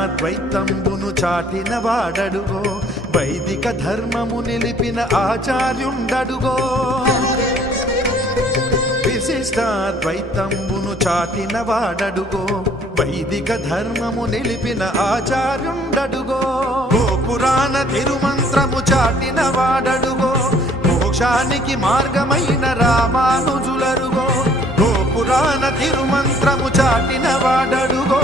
విశిష్టాద్వైతంబును చాటిన వాడడుగో వైదిక ధర్మము నిలిపిన ఆచార్యుండడుగో విశిష్టాద్వైతంబును చాటిన వాడడుగో వైదిక ధర్మము నిలిపిన ఆచార్యుండడుగో గోపురాణ తిరుమంత్రము చాటిన వాడడుగో మోక్షానికి మార్గమైన రామానుజులరుగో గోపురాణ తిరుమంత్రము చాటిన వాడడుగో